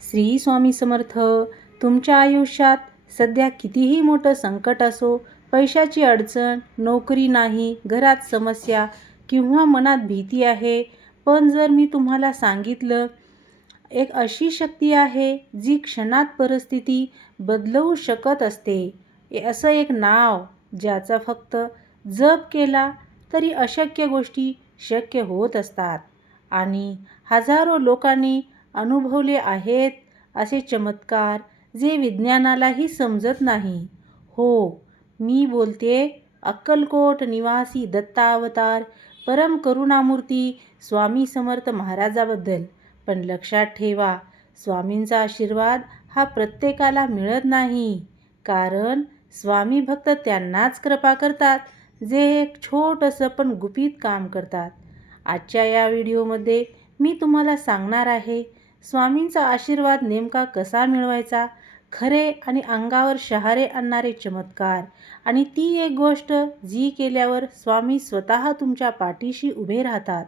श्री स्वामी समर्थ. तुमच्या आयुष्यात सध्या कितीही मोठं संकट असो, पैशाची अडचण, नोकरी नाही, घरात समस्या किंवा मनात भीती आहे, पण जर मी तुम्हाला सांगितलं, एक अशी शक्ती आहे जी क्षणात परिस्थिती बदलवू शकत असते. असं एक नाव ज्याचा फक्त जप केला तरी अशक्य गोष्टी शक्य होत असतात आणि हजारो लोकांनी अनुभवले आहेत असे चमत्कार जे विज्ञानालाही समजत नाही. हो, मी बोलते अक्कलकोट निवासी दत्तावतार परम करुणामूर्ती स्वामी समर्थ महाराजाबद्दल. पण लक्षात ठेवा, स्वामींचा आशीर्वाद हा प्रत्येकाला मिळत नाही, कारण स्वामी फक्त त्यांनाच कृपा करतात जे एक छोटंसं पण गुपित काम करतात. आजच्या या व्हिडिओमध्ये मी तुम्हाला सांगणार आहे स्वामींचा आशीर्वाद नेमका कसा मिळवायचा, खरे आणि अंगावर शहारे आणणारे चमत्कार, आणि ती एक गोष्ट जी केल्यावर स्वामी स्वतः तुमच्या पाठीशी उभे राहतात.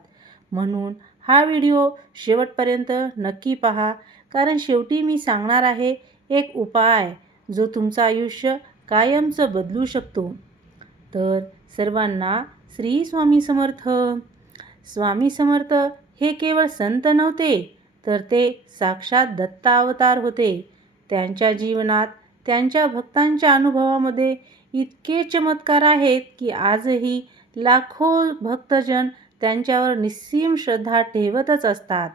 म्हणून हा व्हिडिओ शेवटपर्यंत नक्की पहा, कारण शेवटी मी सांगणार आहे एक उपाय जो तुमचं आयुष्य कायमचं बदलू शकतो. तर सर्वांना श्री स्वामी समर्थ. स्वामी समर्थ हे केवळ संत नव्हते, तर ते साक्षात दत्तावतार होते. त्यांच्या जीवनात त्यांच्या भक्तांच्या अनुभवामध्ये इतके चमत्कार आहेत की आजही लाखो भक्तजन त्यांच्यावर निस्सीम श्रद्धा ठेवतच असतात.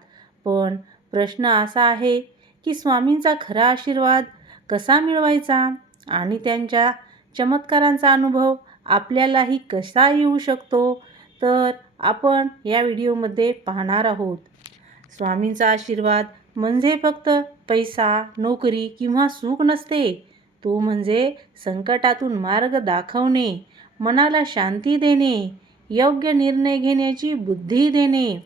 पण प्रश्न असा आहे की स्वामींचा खरा आशीर्वाद कसा मिळवायचा आणि त्यांच्या चमत्कारांचा अनुभव आपल्यालाही कसा येऊ शकतो, तर आपण या व्हिडिओमध्ये पाहणार आहोत. स्वामींचा आशीर्वाद म्हणजे फक्त पैसा, नोकरी किंवा सुख नसते. तो म्हणजे संकटातून मार्ग दाखवणे, मनाला शांती देणे, योग्य निर्णय घेण्याची बुद्धी देणे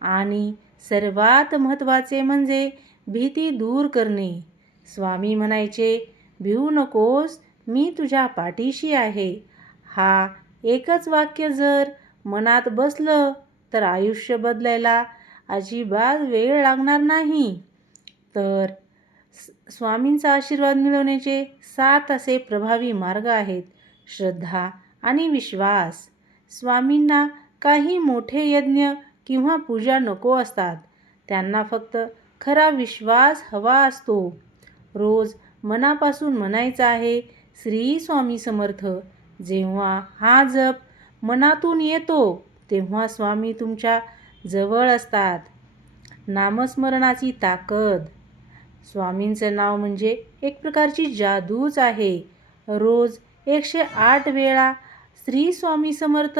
आणि सर्वात महत्त्वाचे म्हणजे भीती दूर करणे. स्वामी म्हणायचे, भिवू नकोस, मी तुझ्या पाठीशी आहे. हा एकच वाक्य जर मनात बसलं तर आयुष्य बदलायला अजिबात वेळ लागणार नाही. तर स्वामींचा आशीर्वाद मिळवण्याचे 7 असे प्रभावी मार्ग आहेत. श्रद्धा आणि विश्वास. स्वामींना काही मोठे यज्ञ किंवा पूजा नको असतात. त्यांना फक्त खरा विश्वास हवा असतो. रोज मनापासून म्हणायचं आहे, श्री स्वामी समर्थ. जेव्हा हा जप मनातून येतो तेव्हा स्वामी तुमच्या जवळ असतात. नामस्मरणाची ताकद. स्वामींचं नाव म्हणजे एक प्रकारची जादूच आहे. रोज 108 वेळा श्री स्वामी समर्थ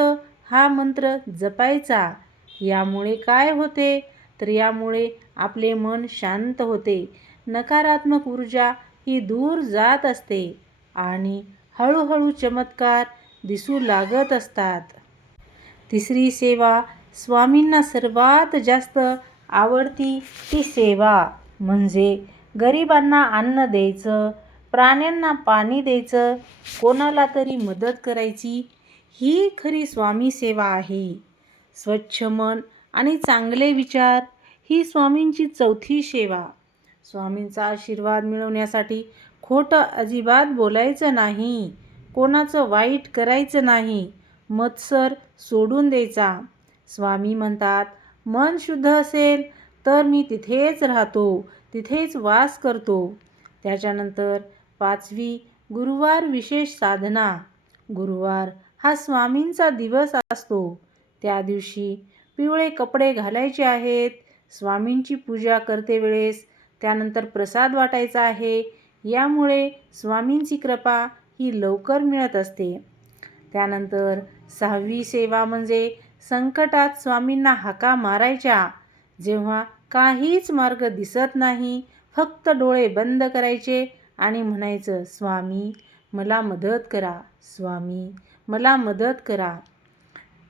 हा मंत्र जपायचा. यामुळे काय होते, तर यामुळे आपले मन शांत होते, नकारात्मक ऊर्जा ही दूर जात असते आणि हळूहळू चमत्कार दिसू लागत असतात. तिसरी सेवा. स्वामींना सर्वात जास्त आवडती ती सेवा म्हणजे गरिबांना अन्न द्यायचं, प्राण्यांना पाणी द्यायचं, कोणाला तरी मदत करायची. ही खरी स्वामी सेवा आहे. स्वच्छ मन आणि चांगले विचार ही स्वामींची चौथी सेवा. स्वामींचा आशीर्वाद मिळवण्यासाठी खोटं अजिबात बोलायचं नाही, कोणाचं वाईट करायचं नाही, मत्सर सोडून द्यायचा. स्वामी म्हणतात, मन शुद्ध असेल तर मी तिथेच राहतो, तिथेच वास करतो. त्याच्यानंतर 5वी, गुरुवार विशेष साधना. गुरुवार हा स्वामींचा दिवस असतो. त्या दिवशी पिवळे कपडे घालायचे आहेत. स्वामींची पूजा करते वेळेस त्यानंतर प्रसाद वाटायचा आहे. यामुळे स्वामींची कृपा ही लवकर मिळत असते. त्यानंतर 6वी सेवा म्हणजे संकटात स्वामींना हाका मारायच्या. जेव्हा काहीच मार्ग दिसत नाही, फक्त डोळे बंद करायचे आणि म्हणायचं, स्वामी मला मदत करा, स्वामी मला मदत करा.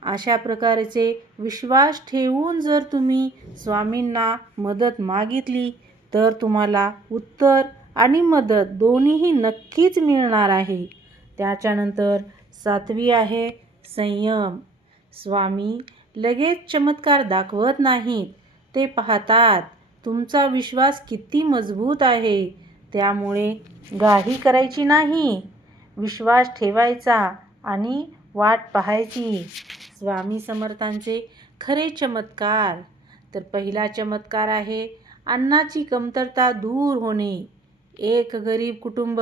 अशा प्रकारचे विश्वास ठेवून जर तुम्ही स्वामींना मदत मागितली तर तुम्हाला उत्तर आणि मदत दोन्हीही नक्कीच मिळणार आहे. त्याच्यानंतर 7वी आहे संयम. स्वामी लगेच चमत्कार दाखवत नाहीत, ते पाहतात, तुमचा विश्वास किती मजबूत आहे. त्यामुळे घाई करायची नाही. विश्वास ठेवायचा आणि वाट पाहायची. स्वामी समर्थांचे खरे चमत्कार. तर पहिला चमत्कार आहे अन्नाची कमतरता दूर होणे. एक गरीब कुटुंब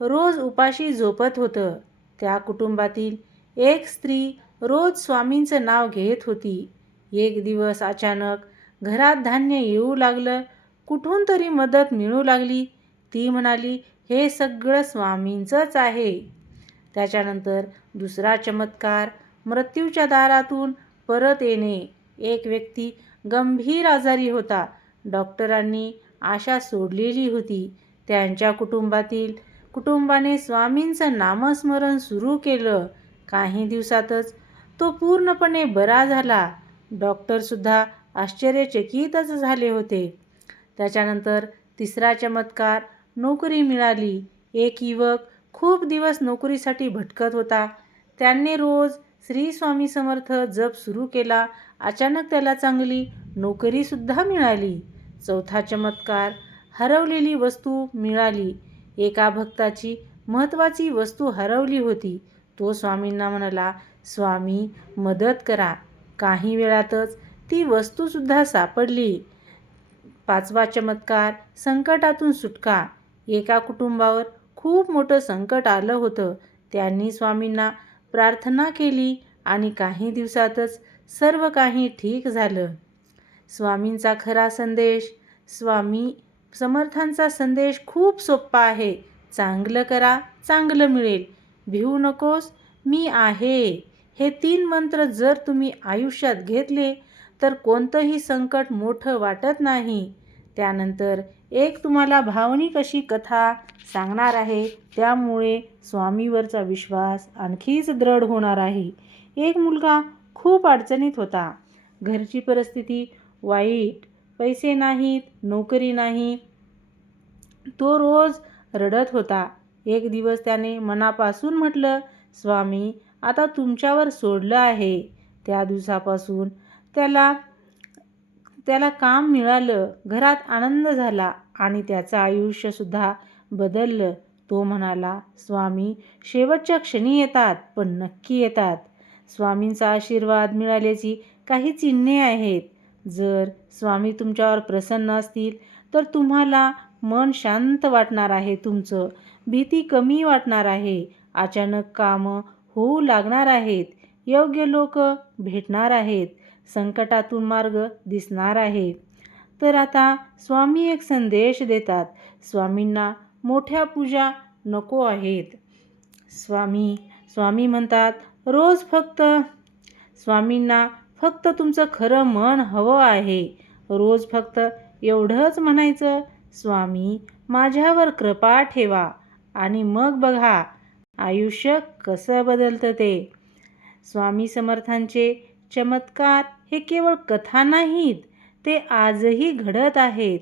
रोज उपाशी झोपत होतं. त्या कुटुंबातील एक स्त्री रोज स्वामींचं नाव घेत होती. एक दिवस अचानक घरात धान्य येऊ लागलं. कुठून तरी मदत मिळू लागली. ती म्हणाली, हे सगळं स्वामींचंच आहे. त्याच्यानंतर दुसरा चमत्कार, मृत्यूच्या दारातून परत येणे. एक व्यक्ती गंभीर आजारी होता. डॉक्टरांनी आशा सोडलेली होती. त्यांच्या कुटुंबाने स्वामींचं नामस्मरण सुरू केलं. काही दिवसातच तो पूर्णपणे बरा झाला. डॉक्टरसुद्धा आश्चर्यचकितच झाले होते. त्याच्यानंतर तिसरा चमत्कार, नोकरी मिळाली. एक युवक खूप दिवस नोकरीसाठी भटकत होता. त्याने रोज श्री स्वामी समर्थ जप सुरू केला. अचानक त्याला चांगली नोकरीसुद्धा मिळाली. चौथा चमत्कार, हरवलेली वस्तू मिळाली. एका भक्ताची महत्त्वाची वस्तू हरवली होती. तो स्वामींना म्हणाला, स्वामी मदत करा. काही वेळातच ती वस्तूसुद्धा सापडली. पाचवा चमत्कार, संकटातून सुटका. एका कुटुंबावर खूप मोठं संकट आलं होतं. त्यांनी स्वामींना प्रार्थना केली आणि काही दिवसातच सर्व काही ठीक झालं. स्वामींचा खरा संदेश. स्वामी समर्थांचा संदेश खूप सोपा आहे. चांगलं करा, चांगलं मिळेल. भिवू नकोस, मी आहे. हे 3 मंत्र जर तुम्ही आयुष्यात घेतले तर कोणतंही संकट मोठं वाटत नाही. त्यानंतर एक तुम्हाला भावनिक अशी कथा सांगणार आहे. त्यामुळे स्वामीवरचा विश्वास आणखीच दृढ होणार आहे. एक मुलगा खूप अडचणीत होता. घरची परिस्थिती वाईट, पैसे नाहीत, नोकरी नाही. तो रोज रडत होता. एक दिवस त्याने मनापासून म्हटलं, स्वामी आता तुमच्यावर सोडलं आहे. त्या दिवसापासून त्याला काम मिळालं, घरात आनंद झाला आणि त्याचं आयुष्यसुद्धा बदललं. तो म्हणाला, स्वामी शेवटच्या क्षणी येतात, पण नक्की येतात. स्वामींचा आशीर्वाद मिळाल्याची काही चिन्हे आहेत. जर स्वामी तुमच्यावर प्रसन्न असतील तर तुम्हाला मन शांत वाटणार आहे. तुमचं भीती कमी वाटणार आहे. अचानक कामं होऊ लागणार आहेत. योग्य लोक भेटणार आहेत. संकटातून मार्ग दिसणार आहे. तर आता स्वामी एक संदेश देतात. स्वामींना मोठ्या पूजा नको आहेत. स्वामी म्हणतात, रोज स्वामींना फक्त तुमचं खरं मन हवं आहे. रोज फक्त एवढंच म्हणायचं, स्वामी माझ्यावर कृपा ठेवा, आणि मग बघा आयुष्य कसं बदलतं ते. स्वामी समर्थांचे चमत्कार हे केवळ कथा नाहीत, ते आजही घडत आहेत.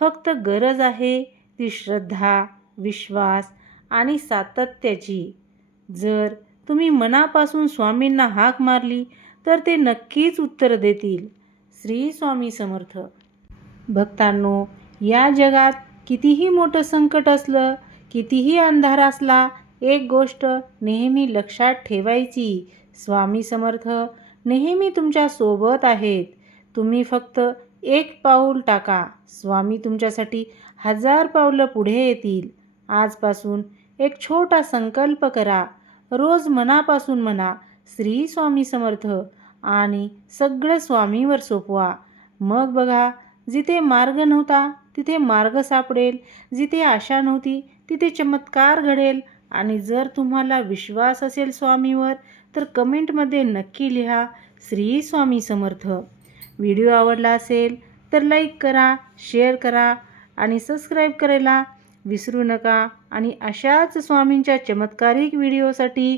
फक्त गरज आहे ती श्रद्धा, विश्वास आणि सातत्याची. जर तुम्ही मनापासून स्वामींना हाक मारली तर ते नक्कीच उत्तर देतील. श्री स्वामी समर्थ. भक्तांनो, या जगात कितीही मोठं संकट असलं, कितीही अंधार असला, एक गोष्ट नेहमी लक्षात ठेवायची, स्वामी समर्थ नेहमी तुमच्या सोबत आहेत. तुम्ही फक्त एक पाऊल टाका, स्वामी तुमच्यासाठी 1000 पावलं पुढे येतील. आजपासून एक छोटा संकल्प करा. रोज मनापासून म्हणा, श्री स्वामी समर्थ, आणि सगळं स्वामीवर सोपवा. मग बघा, जिथे मार्ग नव्हता तिथे मार्ग सापडेल. जिथे आशा नव्हती तिथे चमत्कार घडेल. आणि जर तुम्हाला विश्वास असेल स्वामीवर तर कमेंटमध्ये नक्की लिहा, श्री स्वामी समर्थ. व्हिडिओ आवडला असेल तर लाईक करा, शेअर करा आणि सबस्क्राईब करायला विसरू नका. आणि अशाच स्वामींच्या चमत्कारिक व्हिडिओसाठी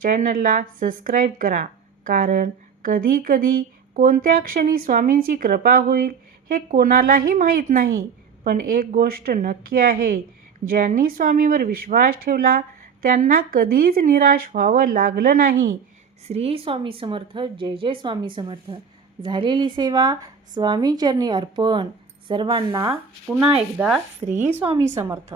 चॅनलला सबस्क्राईब करा. कारण कधी कोणत्या क्षणी स्वामींची कृपा होईल हे कोणालाही माहीत नाही. पण एक गोष्ट नक्की आहे, ज्यांनी स्वामीवर विश्वास ठेवला त्यांना कधीच निराश व्हावं लागलं नाही. श्री स्वामी समर्थ. जय जय स्वामी समर्थ. झालेली सेवा स्वामींचरणी अर्पण. सर्वांना पुन्हा एकदा श्री स्वामी समर्थ.